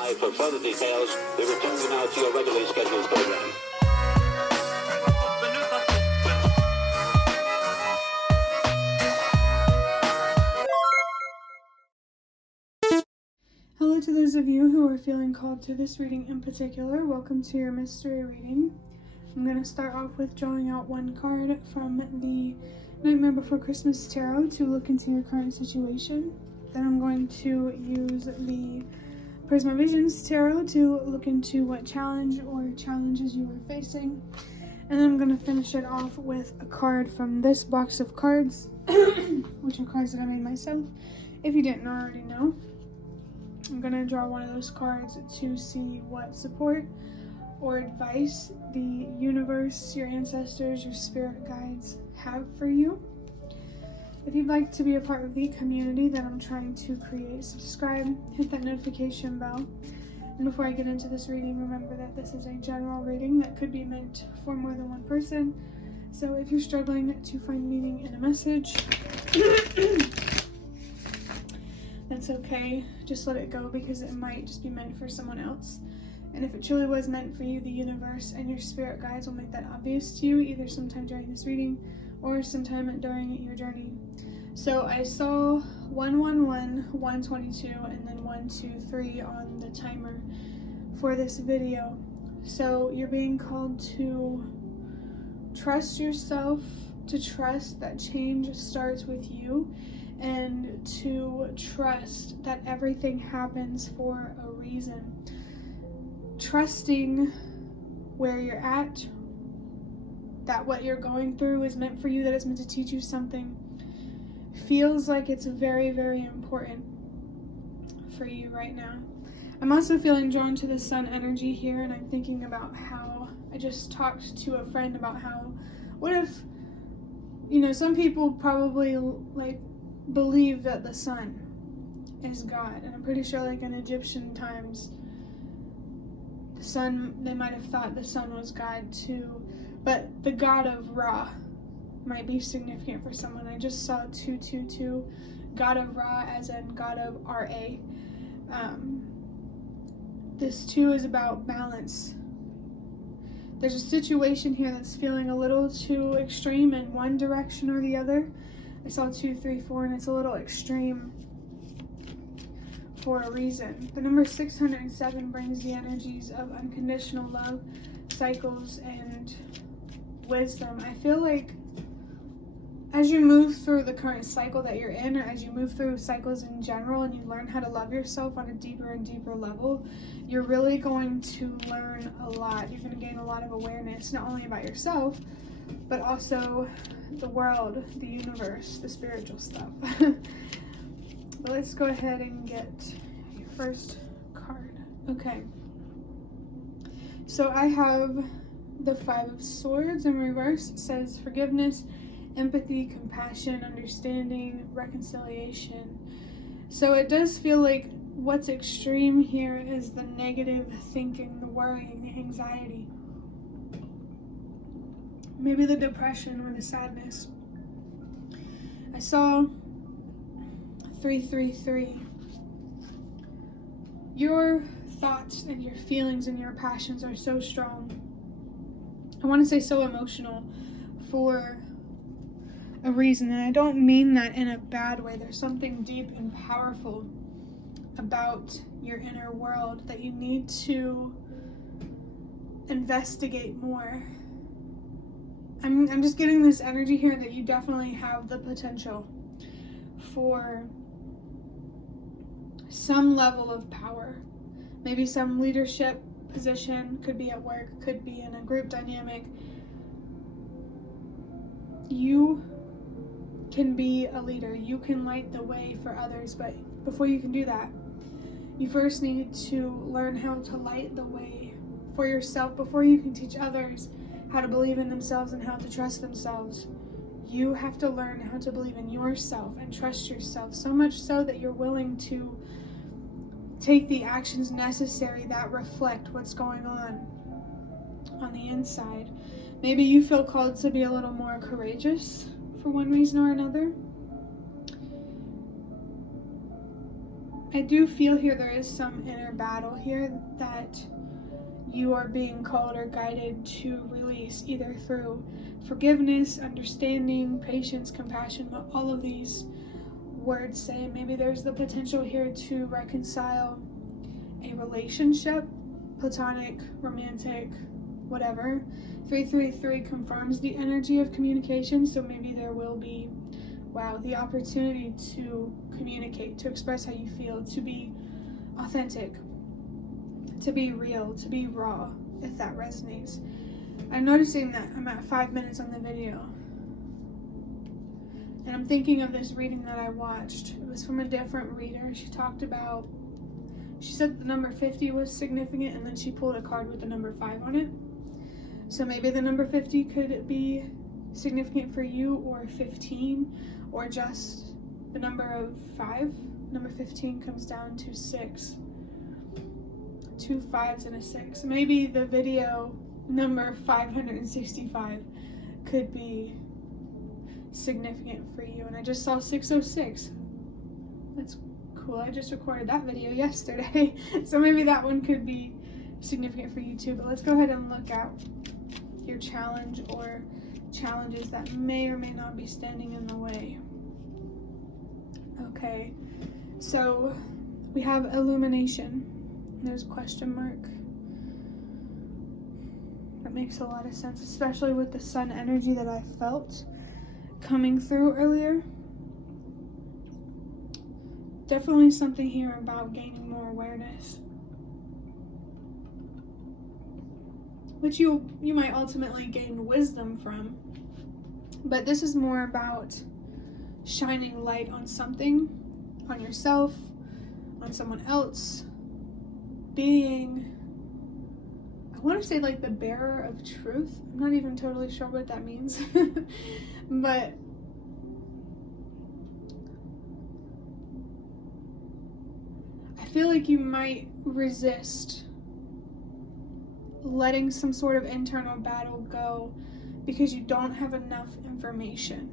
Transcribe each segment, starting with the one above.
by for further details. We return you now to your regularly scheduled program. Hello to those of you who are feeling called to this reading in particular. Welcome to your mystery reading. I'm going to start off with drawing out one card from the Nightmare Before Christmas Tarot to look into your current situation. Then I'm going to use the Prisma Visions Tarot to look into what challenge or challenges you are facing. And then I'm going to finish it off with a card from this box of cards, which are cards that I made myself. If you didn't already know, I'm going to draw one of those cards to see what support or advice the universe, your ancestors, your spirit guides have for you. If you'd like to be a part of the community that I'm trying to create, subscribe, hit that notification bell. And before I get into this reading, remember that this is a general reading that could be meant for more than one person. So if you're struggling to find meaning in a message, that's okay. Just let it go, because it might just be meant for someone else. And if it truly was meant for you, the universe and your spirit guides will make that obvious to you, either sometime during this reading or sometime during your journey. So I saw 111, 122, and then 123 on the timer for this video. So you're being called to trust yourself, to trust that change starts with you, and to trust that everything happens for a reason. Trusting where you're at, that what you're going through is meant for you, that it's meant to teach you something, feels like it's very, very important for you right now. I'm also feeling drawn to the sun energy here, and I'm thinking about how I just talked to a friend about how, what if, some people probably believe that the sun is God, and I'm pretty sure in Egyptian times, the sun, they might have thought the sun was God too, but the god of Ra might be significant for someone. I just saw 222, god of Ra as in god of Ra. This 2 is about balance. There's a situation here that's feeling a little too extreme in one direction or the other. I saw 2, 3, 4, and it's a little extreme for a reason. The number 607 brings the energies of unconditional love, cycles, and wisdom. I feel like as you move through the current cycle that you're in, or as you move through cycles in general and you learn how to love yourself on a deeper and deeper level, you're really going to learn a lot. You're going to gain a lot of awareness, not only about yourself, but also the world, the universe, the spiritual stuff. But let's go ahead and get your first card. Okay. So I have the 5 of Swords in reverse. It says forgiveness, empathy, compassion, understanding, reconciliation. So it does feel like what's extreme here is the negative thinking, the worrying, the anxiety. Maybe the depression or the sadness. I saw 333. Your thoughts and your feelings and your passions are so strong. I want to say so emotional for a reason, and I don't mean that in a bad way. There's something deep and powerful about your inner world that you need to investigate more. I'm just getting this energy here that you definitely have the potential for some level of power, maybe some leadership position, could be at work, could be in a group dynamic. You can be a leader, you can light the way for others, but before you can do that, you first need to learn how to light the way for yourself before you can teach others how to believe in themselves and how to trust themselves. You have to learn how to believe in yourself and trust yourself, so much so that you're willing to take the actions necessary that reflect what's going on the inside. Maybe you feel called to be a little more courageous for one reason or another. I do feel here there is some inner battle here that you are being called or guided to release, either through forgiveness, understanding, patience, compassion, what all of these words say. Maybe there's the potential here to reconcile a relationship, platonic, romantic, whatever. 333 confirms the energy of communication, so maybe there will be, wow, the opportunity to communicate, to express how you feel, to be authentic, to be real, to be raw, if that resonates. I'm noticing that I'm at 5 minutes on the video, and I'm thinking of this reading that I watched. It was from a different reader. She said the number 50 was significant, and then she pulled a card with the number 5 on it. So maybe the number 50 could be significant for you, or 15, or just the number of 5. Number 15 comes down to 6. 2 5s and a 6. Maybe the video number 565 could be significant for you. And I just saw 606. That's cool. I just recorded that video yesterday. So maybe that one could be significant for you too. But let's go ahead and look at your challenge or challenges that may or may not be standing in the way. Okay, so we have illumination. There's a question mark. That makes a lot of sense, especially with the sun energy that I felt coming through earlier. Definitely something here about gaining more awareness, which you might ultimately gain wisdom from. But this is more about shining light on something, on yourself, on someone else, being, I want to say like the bearer of truth. I'm not even totally sure what that means. But I feel like you might resist letting some sort of internal battle go because you don't have enough information.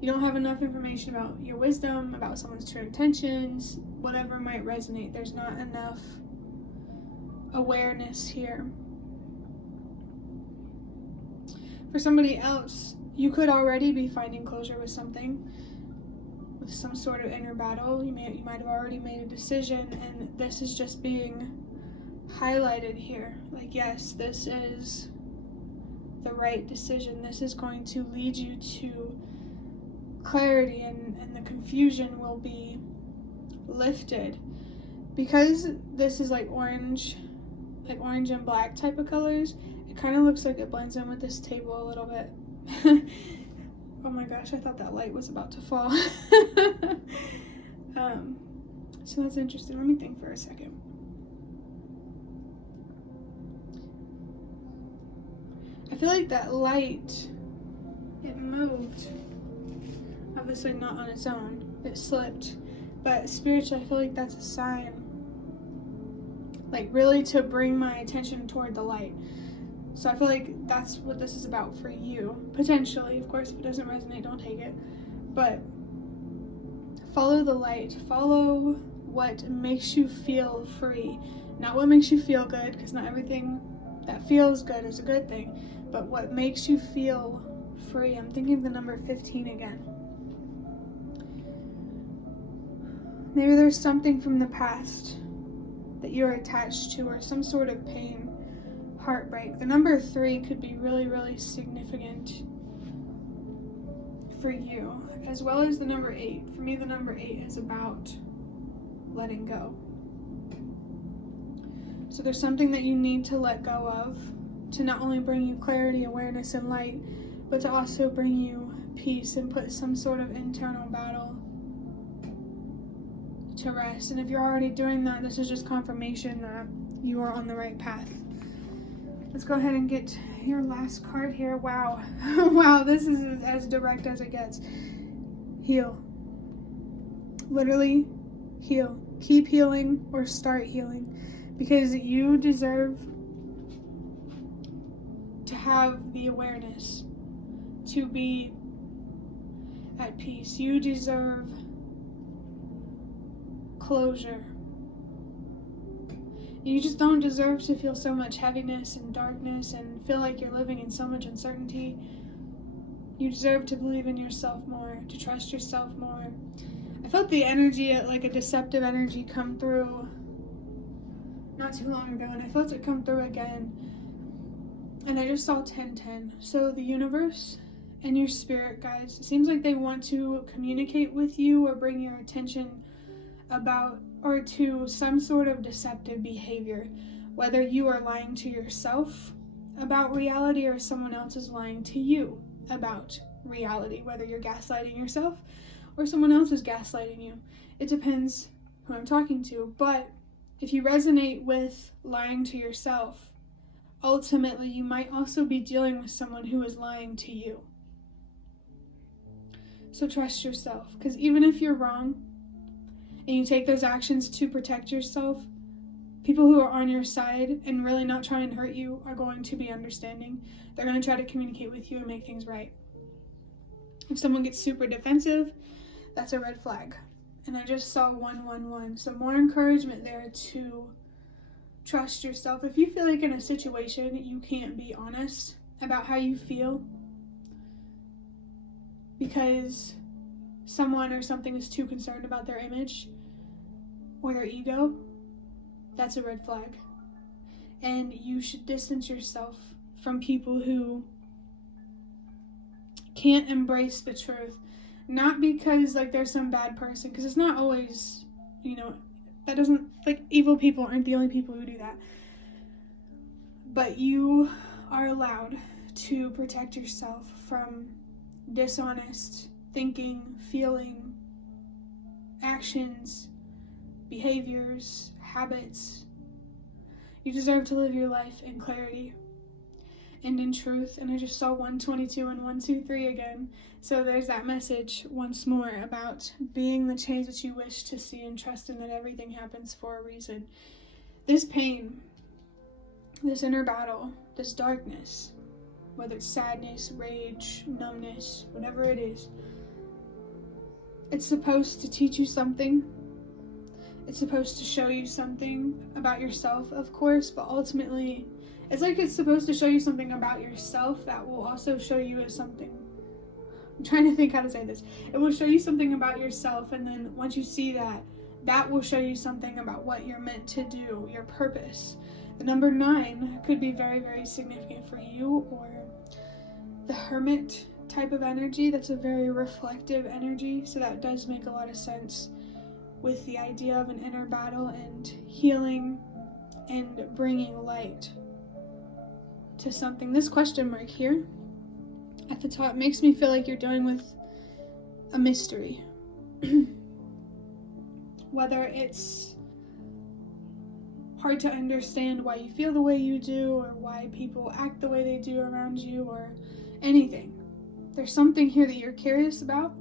You don't have enough information about your wisdom, about someone's true intentions, whatever might resonate. There's not enough awareness here. For somebody else, you could already be finding closure with something, with some sort of inner battle. You might have already made a decision, and this is just being highlighted here. Like, yes, this is the right decision. This is going to lead you to clarity, and the confusion will be lifted. Because this is like orange and black type of colors, it kind of looks like it blends in with this table a little bit. Oh my gosh, I thought that light was about to fall. So that's interesting. Let me think for a second. I feel like that light, it moved. Obviously not on its own. It slipped. But spiritually, I feel like that's a sign. Like, really to bring my attention toward the light. So I feel like that's what this is about for you. Potentially. Of course, if it doesn't resonate, don't take it. But follow the light. Follow what makes you feel free. Not what makes you feel good, because not everything that feels good is a good thing. But what makes you feel free. I'm thinking of the number 15 again. Maybe there's something from the past that you're attached to, or some sort of pain, heartbreak. The number 3 could be really, really significant for you, as well as the number 8. For me, the number 8 is about letting go. So there's something that you need to let go of to not only bring you clarity, awareness, and light, but to also bring you peace and put some sort of internal battle to rest. And if you're already doing that, this is just confirmation that you are on the right path. Let's go ahead and get your last card here. Wow. Wow, this is as direct as it gets. Heal. Literally heal. Keep healing or start healing, because you deserve to have the awareness to be at peace. You deserve closure. You just don't deserve to feel so much heaviness and darkness and feel like you're living in so much uncertainty. You deserve to believe in yourself more, to trust yourself more. I felt the energy, like a deceptive energy, come through not too long ago, and I felt it come through again. And I just saw 1010. So the universe and your spirit guides, it seems like they want to communicate with you or bring your attention about or to some sort of deceptive behavior, whether you are lying to yourself about reality or someone else is lying to you about reality, whether you're gaslighting yourself or someone else is gaslighting you. It depends who I'm talking to, but if you resonate with lying to yourself, ultimately you might also be dealing with someone who is lying to you. So trust yourself, because even if you're wrong and you take those actions to protect yourself, people who are on your side and really not trying to hurt you are going to be understanding. They're going to try to communicate with you and make things right. If someone gets super defensive, that's a red flag. And I just saw 111. So more encouragement there to trust yourself. If you feel like in a situation you can't be honest about how you feel because someone or something is too concerned about their image or their ego, that's a red flag. And you should distance yourself from people who can't embrace the truth. Not because like they're some bad person, because it's not always, that doesn't, like, evil people aren't the only people who do that. But you are allowed to protect yourself from dishonest thinking, feeling, actions, behaviors, habits. You deserve to live your life in clarity and in truth. And I just saw 122 and 123 again. So there's that message once more about being the change that you wish to see and trusting that everything happens for a reason. This pain, this inner battle, this darkness, whether it's sadness, rage, numbness, whatever it is, it's supposed to teach you something. It's supposed to show you something about yourself, of course, but ultimately, it's like it's supposed to show you something about yourself that will also show you as something. I'm trying to think how to say this. It will show you something about yourself, and then once you see that, that will show you something about what you're meant to do, your purpose. The number 9 could be very, very significant for you, or the hermit type of energy. That's a very reflective energy, so that does make a lot of sense with the idea of an inner battle and healing and bringing light to something. This question mark here at the top makes me feel like you're dealing with a mystery. Whether it's hard to understand why you feel the way you do, or why people act the way they do around you, or anything. There's something here that you're curious about.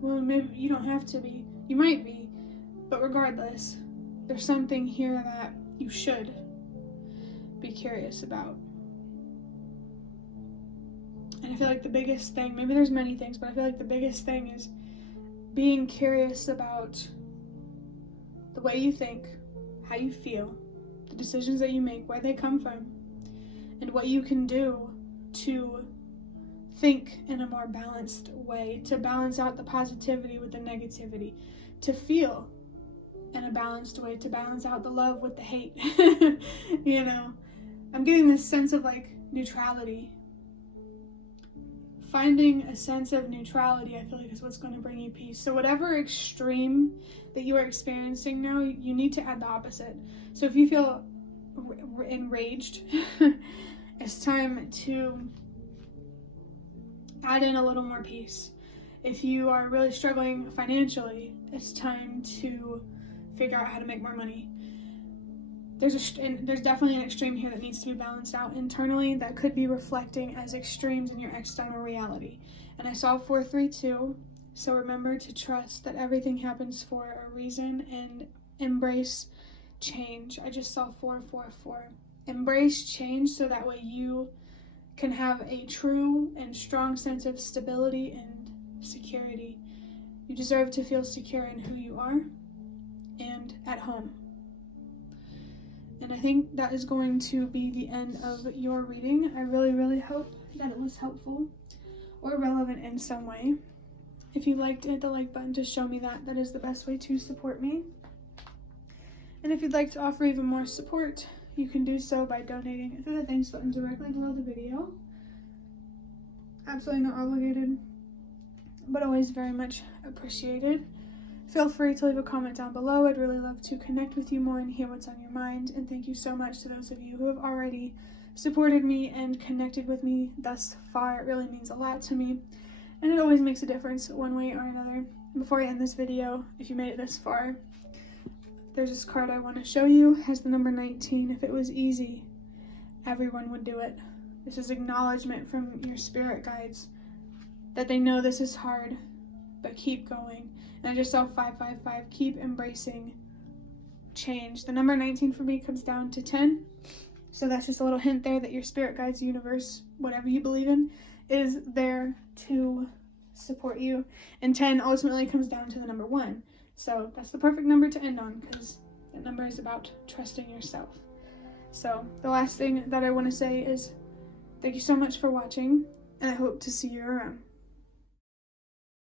Well, maybe you don't have to be. You might be. But regardless, there's something here that you should be curious about. And I feel like the biggest thing, maybe there's many things, but I feel like the biggest thing is being curious about the way you think, how you feel, the decisions that you make, where they come from, and what you can do to think in a more balanced way, to balance out the positivity with the negativity, to feel in a balanced way, to balance out the love with the hate. I'm getting this sense of like neutrality. Finding a sense of neutrality, I feel like, is what's going to bring you peace. So whatever extreme that you are experiencing now, you need to add the opposite. So if you feel enraged, it's time to add in a little more peace. If you are really struggling financially, it's time to figure out how to make more money. There's definitely an extreme here that needs to be balanced out internally that could be reflecting as extremes in your external reality. And I saw 432, so remember to trust that everything happens for a reason and embrace change. I just saw 444. Embrace change so that way you can have a true and strong sense of stability and security. You deserve to feel secure in who you are and at home. And I think that is going to be the end of your reading. I really, really hope that it was helpful or relevant in some way. If you liked, hit the like button to show me that. That is the best way to support me. And if you'd like to offer even more support, you can do so by donating through the thanks button directly below the video. Absolutely not obligated, but always very much appreciated. Feel free to leave a comment down below. I'd really love to connect with you more and hear what's on your mind. And thank you so much to those of you who have already supported me and connected with me thus far. It really means a lot to me, and it always makes a difference one way or another. Before I end this video, if you made it this far, there's this card I want to show you. It has the number 19. If it was easy, everyone would do it. This is acknowledgement from your spirit guides that they know this is hard, but keep going. And I just saw 555. Keep embracing change. The number 19 for me comes down to 10. So that's just a little hint there that your spirit guides, universe, whatever you believe in, is there to support you. And 10 ultimately comes down to the number 1. So that's the perfect number to end on, because that number is about trusting yourself. So the last thing that I want to say is thank you so much for watching, and I hope to see you around.